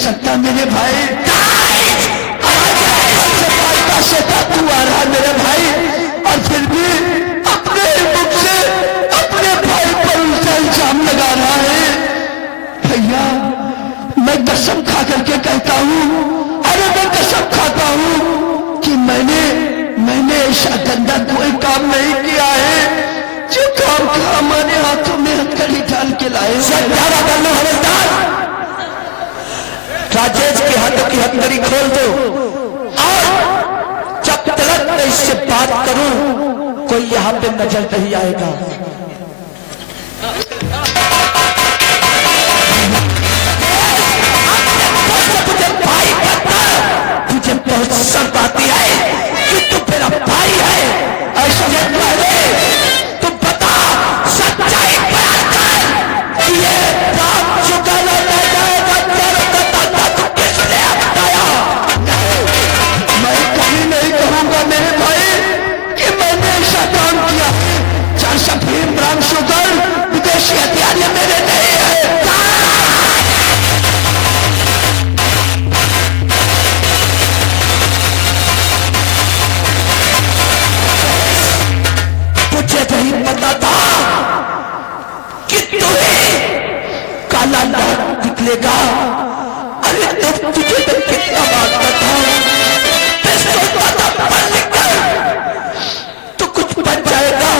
सकता मेरे भाई। से तू आ रहा मेरे भाई, और फिर भी अपने मुख से अपने भाई पर उल्टा इल्जाम लगा रहा है। भैया मैं कसम खा करके कहता हूँ, अरे मैं कसम खाता हूँ कि मैंने ऐसा गंदा कोई काम नहीं किया है जो काम का हमारे हाथों में हथकड़ी डाल के लाए। राजेश के हाथों की हथकड़ी खोल दो, और जब तक मैं इससे बात करूं कोई यहां पे नजर नहीं आएगा। मुझे भाई कहता, मुझे बहुत शर्म आती है कि तू मेरा भाई है। ऐसा पहले तुम बता, सच्चाई बयान कर कि ये राम चुकाना नहीं जाएगा। किसने बताया? मैं कभी नहीं कहूंगा मेरे भाई कि मैंने ऐसा काम किया। चार सफीम ब्राउन शुगर विदेशी हथियार ये मेरे नहीं है। मुझे नहीं पता था कि तुम्हें काला नाग निकलेगा। अरे तुझे तो कितना मारता था, मैं सोचता था पढ़ लिख कर तो कुछ बन जाएगा,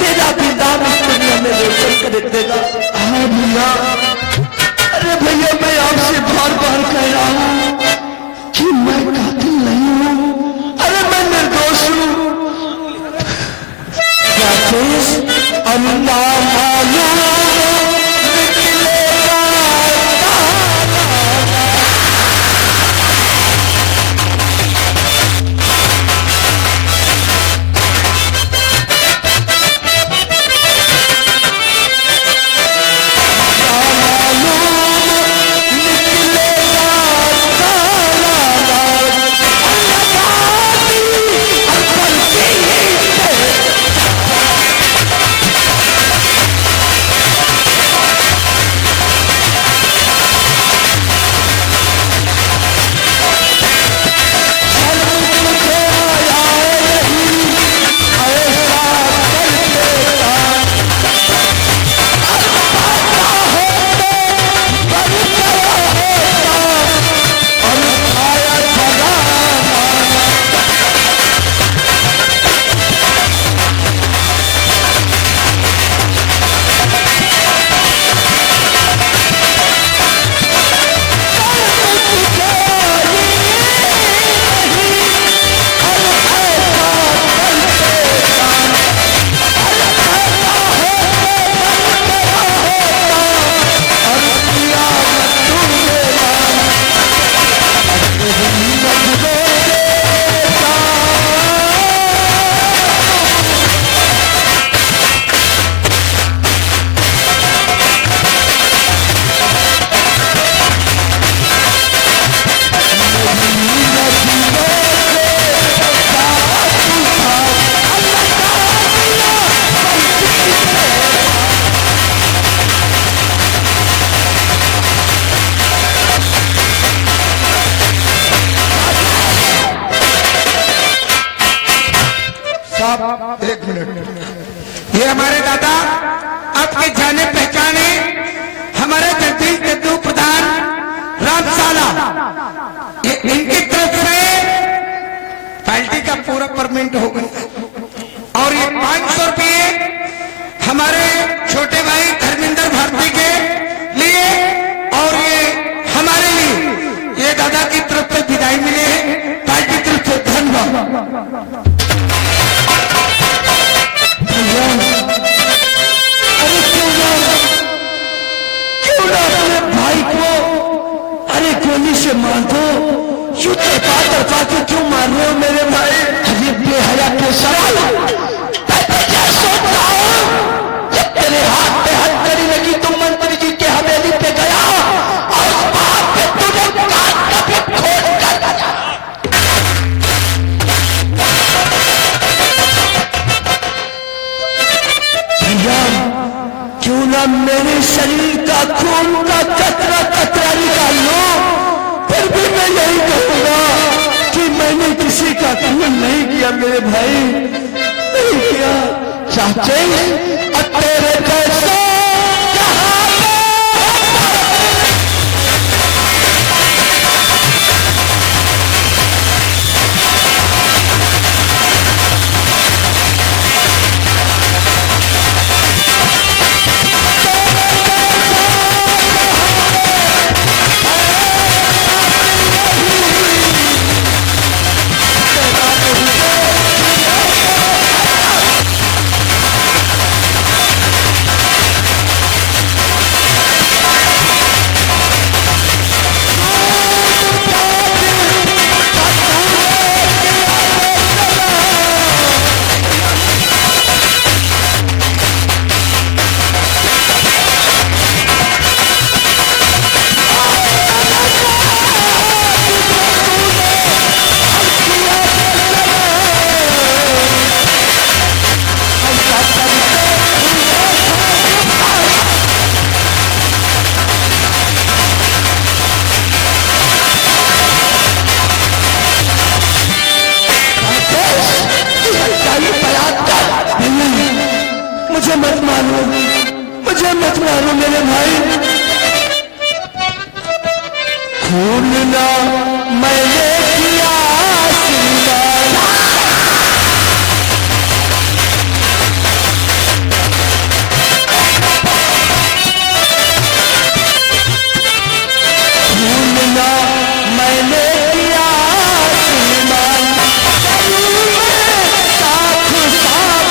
तेरा भी नाम इस दुनिया में रोशन कर देगा। हाँ भैया, अरे भैया मैं आपसे बार बार कह रहा हूँ कि मैं कातिल नहीं हूँ। अरे मैं निर्दोष हूँ। अल्लाह मालूम एक मिनट, ये हमारे दादा आपके जाने पहचाने हमारे जगदीश जद्दू प्रधान रामशाला, ये इनकी तरफ से पार्टी का पूरा परमिट हो गया। और ये 500 रुपये हमारे छोटे भाई धर्मेंद्र भारती के लिए और ये हमारे लिए ये दादा की तरफ से विदाई मिले हैं। पार्टी की तरफ से धन्यवाद। अरे क्यों ना अपने भाई को अरे गोली से मार दो। यूं तरफा के क्यों मार रहे हो मेरे भाई? अरे बेहया के सवाल क्या सोच रहा हूं? जब तेरे हाथ पे हथकड़ी लगी तुम मंत्री जी के हवेली पे गया और उस बात पे तुझे काट का भी खोल कर दिया। भैया क्यों ना मेरे शरीर का खून का कतरा कतरा निकाल लो किया मेरे भाई, नहीं किया। चाचे तेरे जैसे मुझे मत मारो, मुझे मत मारो मेरे भाई। खून ना मैंने किया श्रीमान, खून ना मैंने किया श्रीमान, साथ साथ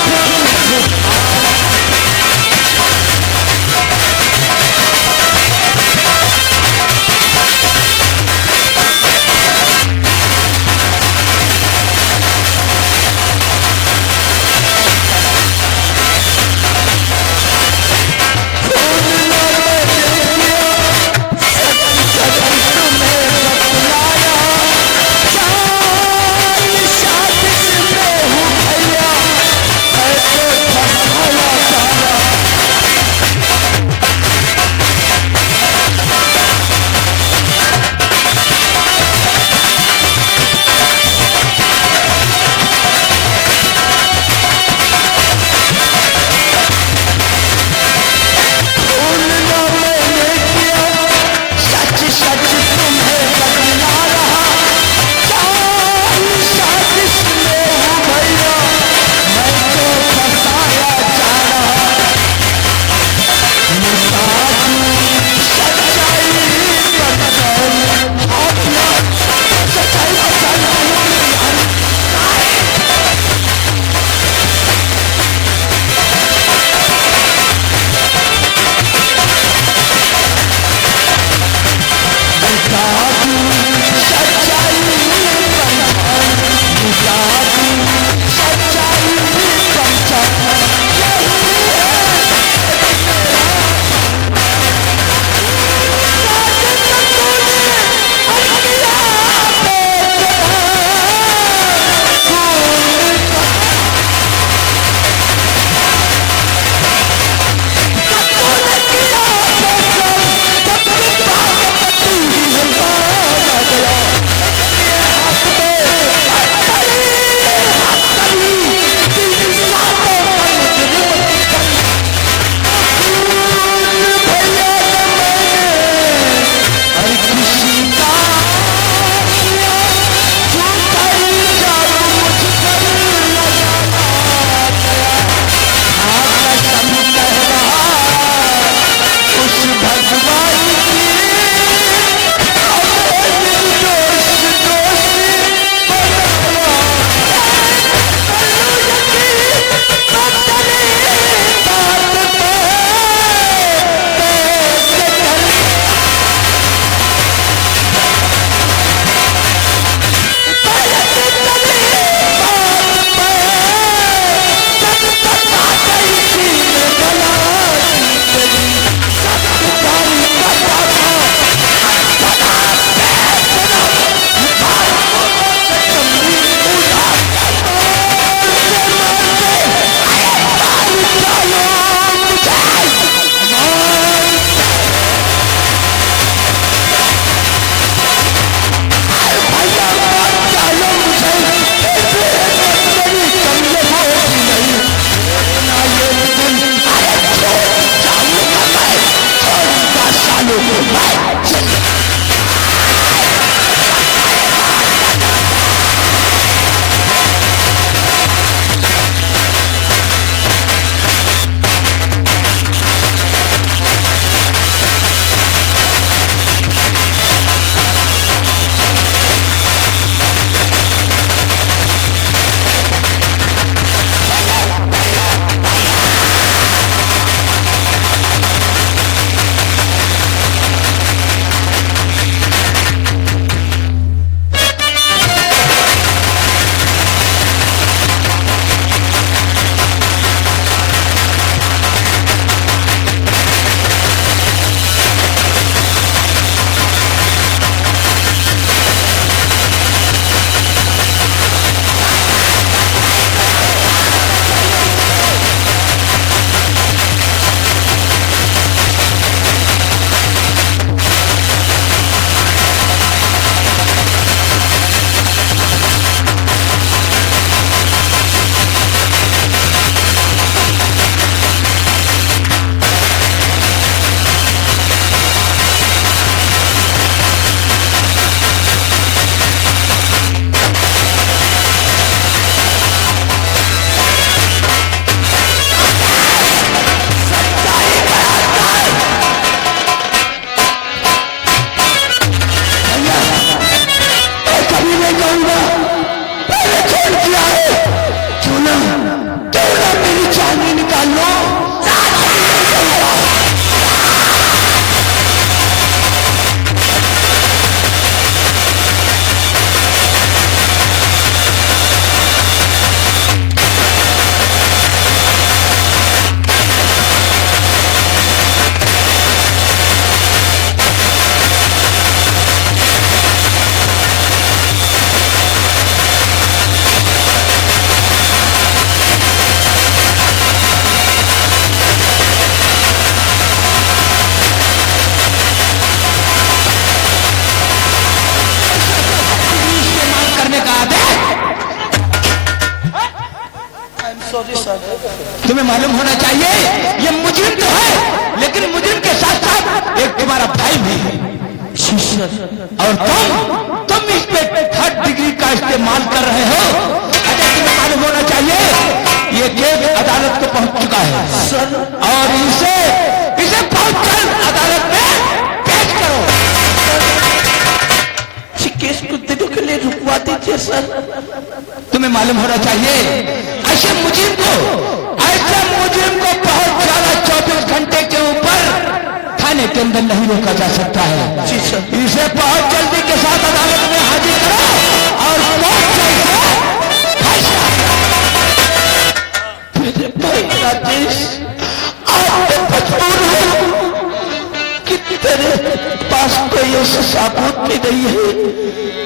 छोड़ूंगा, पहले छोड़ दिया है। क्यों ना मेरी जान ही निकाल लो। तुम्हें मालूम होना चाहिए ये मुजरिम तो है, लेकिन मुजरिम के साथ साथ एक तुम्हारा भाई भी है और तुम इस पे 3rd डिग्री का इस्तेमाल कर रहे हो। अच्छा, तुम्हें मालूम होना चाहिए ये केस अदालत को पहुंच चुका है और इसे पहुंचकर अदालत में पेश करो। केस कुछ दिनों के लिए रुकवा दीजिए सर। तुम्हें मालूम होना चाहिए ऐसे मुजरिम को बहुत ज्यादा 24 घंटे के ऊपर थाने के अंदर नहीं रोका जा सकता है। जी सर। इसे बहुत जल्दी के साथ अदालत में हाजिर करो और मेरे भाई राजेश, आप मजबूर हो कि तेरे पास कोई ऐसा साबुत भी नहीं है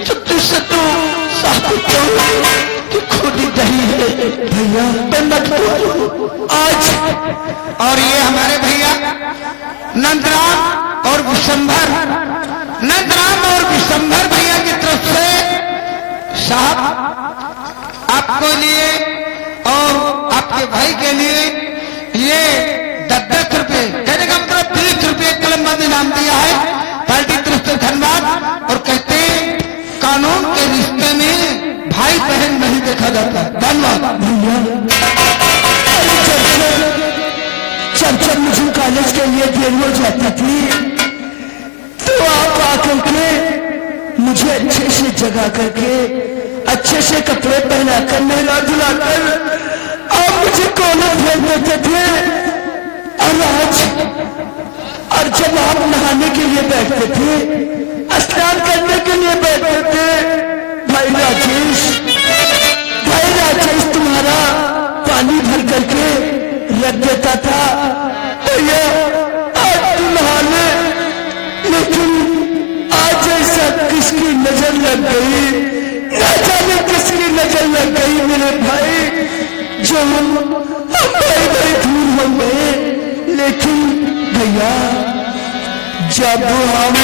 जो तुझसे तू साबित हो कि खुद ही नहीं है। भैया मैं मजबूर हूँ आज। और ये हमारे भैया नंदराम और विशंभर भैया की तरफ से साहब आपको लिए और आपके भाई के लिए ये 10 रुपए, कहने का मतलब 30 रुपए कलमबंद इनाम दिया है। पार्टी तरफ से धन्यवाद। और कहते हैं कानून के रिश्ते में भाई बहन नहीं देखा जाता। धन्यवाद भैया। जब मुझे कॉलेज के लिए देर हो जाती थी तो आप आकर के मुझे अच्छे से जगा करके अच्छे से कपड़े पहनाकर नहला धुलाकर आप मुझे कॉलेज भेज देते थे। और जब आप नहाने के लिए बैठते थे, स्नान करने के लिए बैठते थे, भाई राजेश तुम्हारा पानी भर करके रख देता था। भैया आज तू नहा ले, लेकिन आज ऐसा किसकी नजर लग गई, न जाने किसकी नजर लग गई मेरे भाई, जो हम भाई दूर हो गए। लेकिन भैया जब हम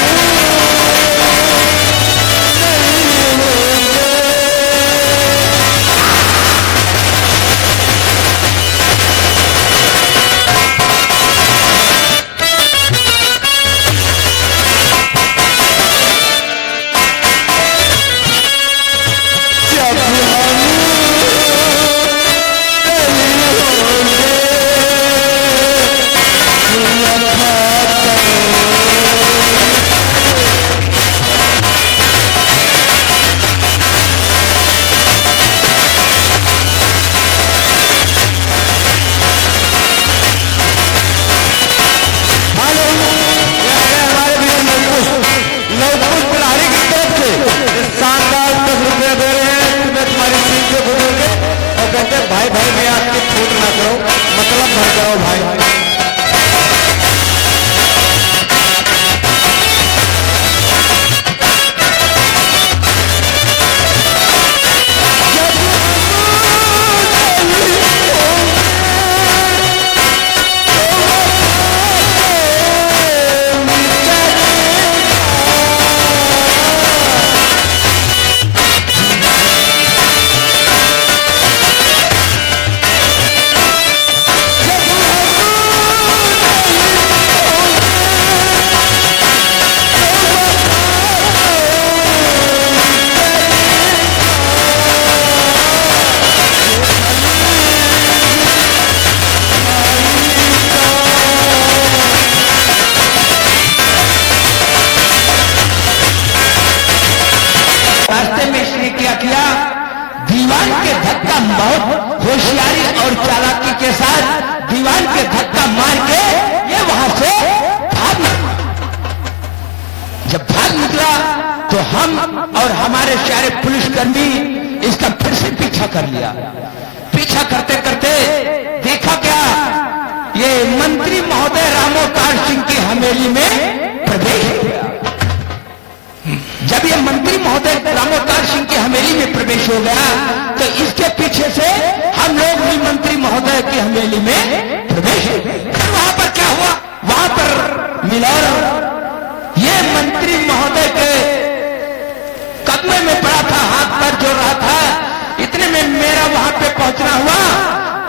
बहुत होशियारी और चालाकी के साथ दीवान के धक्का मार के ये वहां से भाग निकला। जब भाग निकला तो हम और हमारे सारे पुलिसकर्मी इसका फिर से पीछा कर लिया। पीछा करते करते देखा क्या, ये मंत्री महोदय रामोवतार सिंह की हवेली में प्रवेश किया। जब ये मंत्री महोदय रामोवतार सिंह की हवेली में प्रवेश हो गया तो इसके पीछे से हम लोग भी मंत्री महोदय की हवेली में प्रवेश हो गए। वहां पर क्या हुआ, वहां पर मिलौर ये मंत्री महोदय के कदमे में पड़ा था, हाथ पर जोड़ रहा था। इतने में मेरा वहां पे पहुंचना हुआ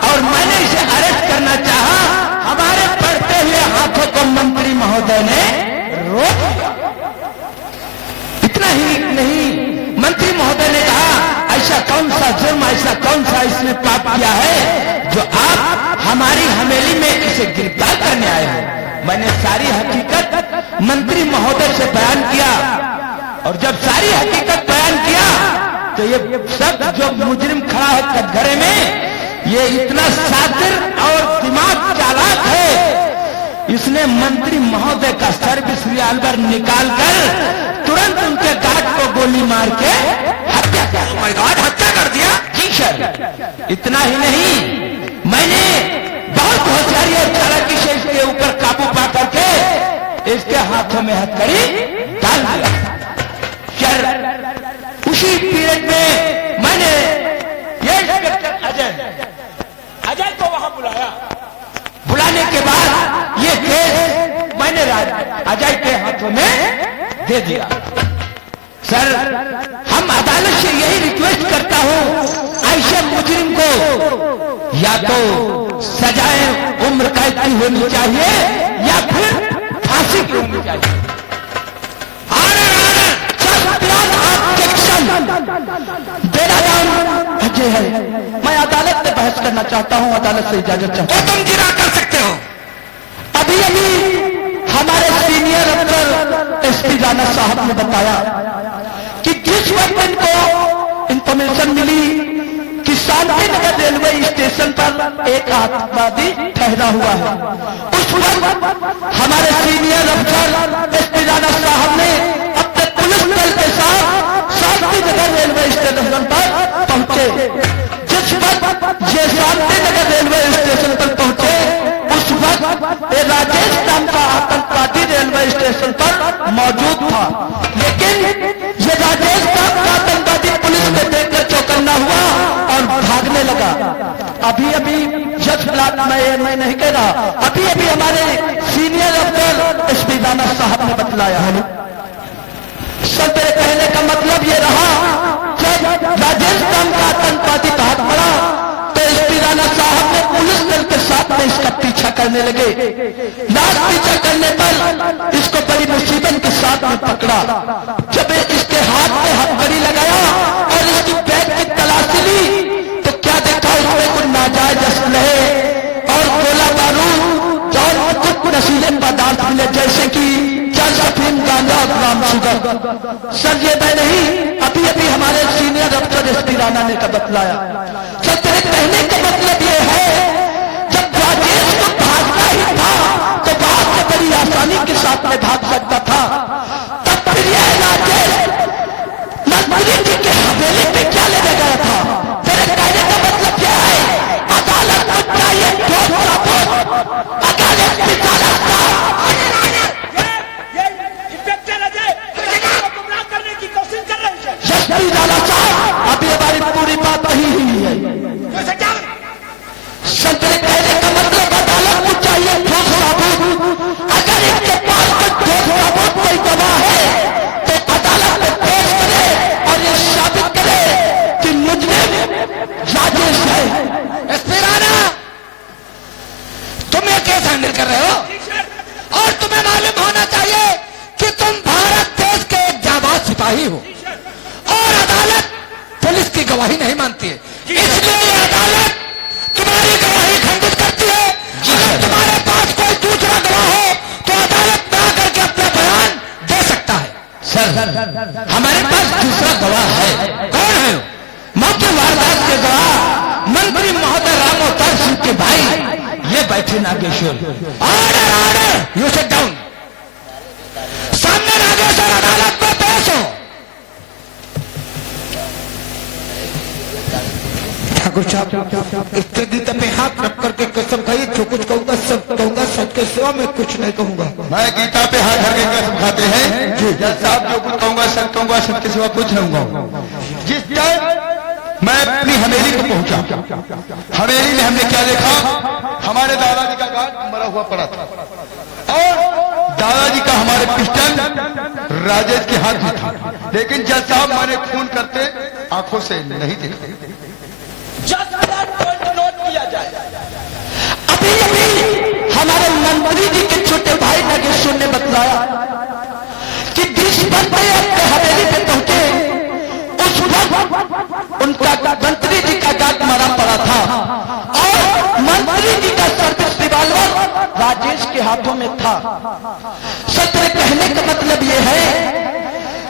और मैंने इसे अरेस्ट करना चाहा। हमारे बढ़ते हुए हाथों को मंत्री महोदय ने रोक दिया। इतना ही नहीं, मंत्री महोदय ने कहा ऐसा कौन सा जुर्म, ऐसा कौन सा इसने पाप किया है जो आप हमारी हवेली में इसे गिरफ्तार करने आए हैं। मैंने सारी हकीकत मंत्री महोदय से बयान किया और जब सारी हकीकत बयान किया तो ये सब जो मुजरिम खड़ा है कटघरे में, ये इतना शातिर और दिमाग चालाक है, इसने मंत्री महोदय का सर्विस रिवॉल्वर निकालकर तुरंत उनके गार्ड को गोली मार के हत्या कर हत्या कर दिया। जी सर, इतना ही नहीं, मैंने बहुत होशियारी और चालाकी से इसके ऊपर काबू पा करके इसके हाथों में हथकड़ी डाल दिया। सर, उसी पीरियड में मैंने ये इंस्पेक्टर अजय को वहां बुलाया। बुलाने के बाद ये केस मैंने अजय के हाथों में दे दिया। सर, हम अदालत से यही रिक्वेस्ट करता हूं, ऐसे मुजरिम को या तो सजाएं उम्र कैद की होनी चाहिए या फिर फांसी की होनी चाहिए। मेरा नाम अजय है, मैं अदालत में बहस करना चाहता हूं, अदालत से इजाजत चाहता हूं। तुम गिरा कर सकते हो। अभी हमारे सीनियर अफसर एसपी राणा साहब ने बताया कि जिस वक्त इनको इंफॉर्मेशन मिली कि शांति नगर रेलवे स्टेशन पर एक आतंकवादी ठहरा हुआ है, उस वक्त हमारे सीनियर अफसर एसपी राणा साहब ने अपने पुलिस दल के साथ शांति नगर रेलवे स्टेशन पर पहुंचे। जिस वक्त ये शांति नगर रेलवे स्टेशन पर पहुंचे उस वक्त राजेश नाम का आतंकवादी रेलवे स्टेशन पर मौजूद था, लेकिन ये राजेश नाम का आतंकवादी पुलिस को देखकर चौकन्ना हुआ और भागने लगा। अभी जज ब्लॉक में मैं नहीं कह रहा, अभी हमारे सीनियर अफसर एसपी राणा साहब ने बतलाया है। सर, मेरे कहने का मतलब ये रहा, जब राजेश नाम का आतंकवादी भाग पड़ा तो एसपी राणा साहब ने पुलिस दल के साथ में इसका पीछा करने लगे। लास्ट पीछा करने पर इसको बड़ी मुसीबत के साथ में पकड़ा। जब इसके हाथ में हथकड़ी लगाया और इसकी बैग की तलाशी ली तो क्या देखा, उसमें कुछ नाजायज असलहे और गोला बारूद और कुछ नशीले पदार्थ मिले, जैसे कि अफीम, गांजा और ब्राउन शुगर। सर, ये मैं नहीं, अभी हमारे सीनियर अफसर एसपी राणा ने बतलाया। सर, तेरे कहने का मतलब ये है, जब राजेश को भागना ही था तो बात से बड़ी आसानी के साथ में भाग सकता था। तब फिर यह राजेश मंत्री जी के हवेली पे क्या लेने गया था? तेरे कहने का मतलब यह है, अदालत को चाहिए ठोस सबूत, अदालत की राणा साहब, अभी हमारी पूरी बात नहीं हुई है। संतरे कहने का मतलब अदालत को चाहिए ठोस सबूत। अगर इसके पास कोई ठोस सबूत, कोई गवाह है तो अदालत में पेश करे और ये साबित करे कि मुजरिम राजेश है। एसपी राणा, तुम ये केस हैंडल कर रहे हो और तुम्हें मालूम होना चाहिए कि तुम भारत देश के एक जाबाज सिपाही हो और अदालत पुलिस की गवाही नहीं मानती है, इसलिए अदालत तुम्हारी गवाही खंडित करती है। अगर तुम्हारे पास कोई दूसरा गवाह हो तो अदालत में आकर के अपना बयान दे सकता है। सर, हमारे पास दूसरा गवाह है। कौन है? मौके वारदात के गवाह मंत्री महोदय राम अवतार सिंह के भाई ये बैठे Nageshwar. Order order, you sit down. सामने नागेश्वर अदालत में पेश हो। ठाकुर साहब इसके गीता पे हाथ रख करके कसम खाइए, जो कुछ कहूंगा सब कहूंगा, सबके सिवा मैं कुछ नहीं कहूंगा। मैं गीता पे हाथ धर के कसम खाते हैं जज साहब, जो कुछ कहूंगा सब कहूंगा, सबके सिवा कुछ नहीं कहूंगा। जिस टाइम मैं अपनी हवेली को पहुंचा, हवेली में हमने क्या देखा, हमारे दादाजी का गार्ड मरा हुआ पड़ा था और दादाजी का हमारे पिस्टल राजेश के हाथ में था, लेकिन जज साहब मैंने खून करते आंखों से नहीं देखा। नोट किया जाए, अभी अभी हमारे मंत्री जी के छोटे भाई नागेश्वर ने बतलाया कि 20 बंदे अपने हवेली पे पहुंचे, उस वक्त उनका मंत्री जी का गार्ड मरा पड़ा था और मंत्री जी का सर्विस रिवॉल्वर राजेश के हाथों में था। सत्र कहने का मतलब ये है,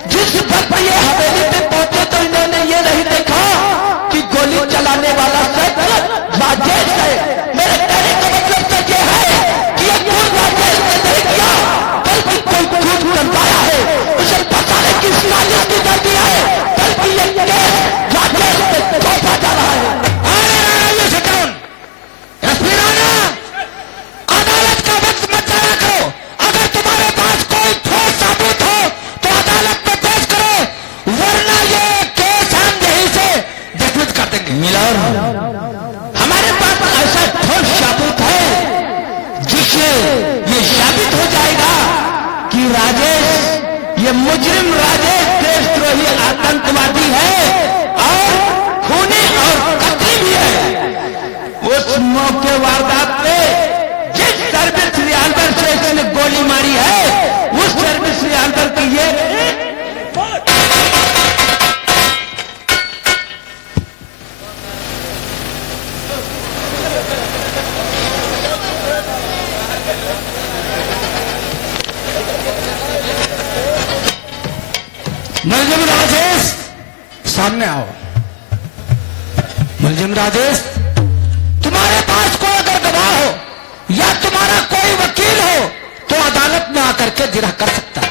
जिस वक्त ये हवेली पे पहुंचे तो इन्होंने ये नहीं देखा कि गोली चलाने वाला शायद राजेश है। मेरे कहने का मतलब तो ये है कि ये खून राजेश ने नहीं किया, बल्कि कोई खून करवाया है, उसे फंसाने की साजिश की कर दिया है, बल्कि ये केस राजेश पे सौंपा जा रहा है। अदालत का वक्त मत जाया करो। अगर तुम्हारे पास कोई ठोस सबूत हो तो अदालत में पेश करो, वरना ये केस हम यहीं से डिसमिस कर देंगे। मिलार, हमारे पास ऐसा ठोस सबूत है जिससे ये साबित हो जाएगा कि राजेश, ये मुजरिम राजेश देशद्रोही आतंकवादी है और खूनी और कतली भी है। उस मौके वारदात पे जिस सर्विस रिवॉल्वर से इसने गोली मारी है, उस सर्विस रिवॉल्वर की ये मुलजिम राजेश सामने आओ। मुलजिम राजेश, तुम्हारे पास कोई अगर गवाह हो या तुम्हारा कोई वकील हो तो अदालत में आकर के जिरह कर सकता है।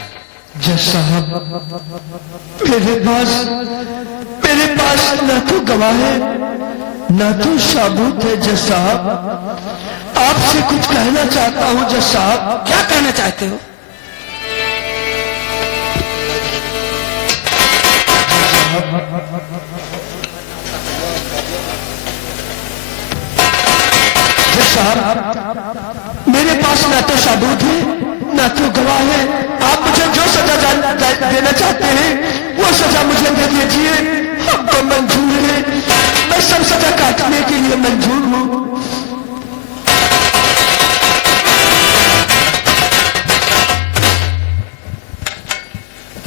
जज साहब, मेरे पास न तो गवाह है न तो सबूत है। जज साहब, आपसे कुछ कहना चाहता हूं। जज साहब, क्या कहना चाहते हो? जज साहब, मेरे पास न तो सबूत है न तो गवाह है। आप मुझे जो सजा देना चाहते हैं वो सजा मुझे दे दीजिए, हमको मंजूर है। मैं सब सजा काटने के लिए मंजूर हूं।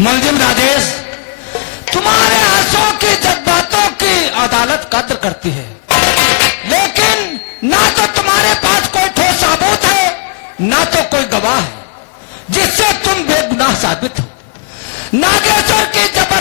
मुलजिम राजेश, तुम्हारे आंसुओं की जज्बातों की अदालत कद्र करती है, लेकिन ना तो तुम्हारे पास कोई ठोस सबूत है ना तो कोई गवाह है जिससे तुम बेगुनाह साबित हो। नागेश्वर की जब